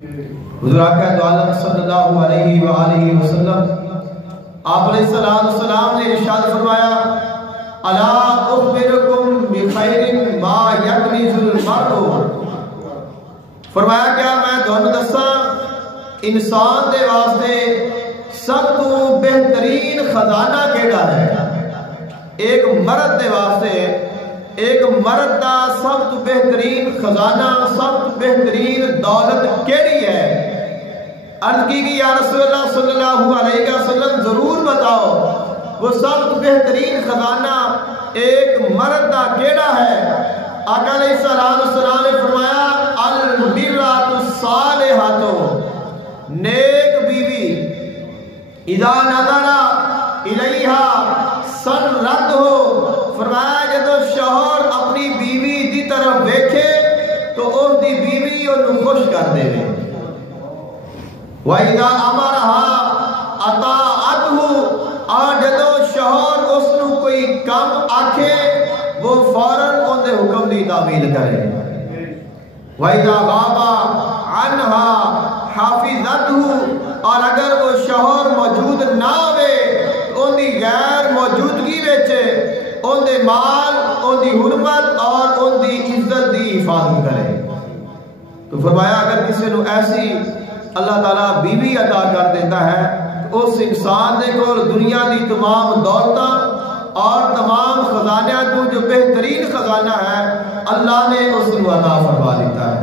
حضور آقا دو عالم صلی اللہ علیہ وآلہ وسلم آپ علیہ السلام نے ارشاد فرمایا الا اخبرکم بخیر ما یکنز المرء، فرمایا کیا میں تھانوں دساں انسان دے واسطے سب تو بہترین خزانہ کیڑا ہے؟ ایک مرد دے واسطے ایک مرد دا سب تو بہترین خزانہ، سب تو بہترین دولت کیڑی ہے؟ عرض کی کہ یا رسول اللہ صلی اللہ علیہ وسلم ضرور بتاؤ وہ سب تو بہترین خزانہ ایک مرد دا کیڑا ہے؟ آقا علیہ السلام نے فرمایا المرأۃ الصالحۃ، نیک بیوی اذا نظر الیہا سرت ہو، فرمایا جدو شوہر اپنی بیوی دی طرف دیکھے تو اس دی بیوی انہوں خوش کر دے گے، وَإِذَا أَمَرَهَا أَطَاعَتْهُ، اور جدو شوہر اس نو کوئی کام آکھے وہ فوراً ان دے حکم دی تعمیل کرے، وَإِذَا غَابَ عَنْهَا حَافِظَتْهُ، اور اگر وہ شوہر موجود نہ ہوئے ان دی غیر موجودگی ویچے ان دے مال، ان دی حرمت اور ان دی عزت دی حفاظت کرے۔ تو فرمایا اگر کسی نو ایسی اللہ تعالیٰ بیوی عطا کر دیتا ہے تو اس انسان دے کو دنیا دی تمام دولتاں اور تمام خزانہ تو جو بہترین خزانہ ہے اللہ نے اس کو عطا فرما دیتا ہے۔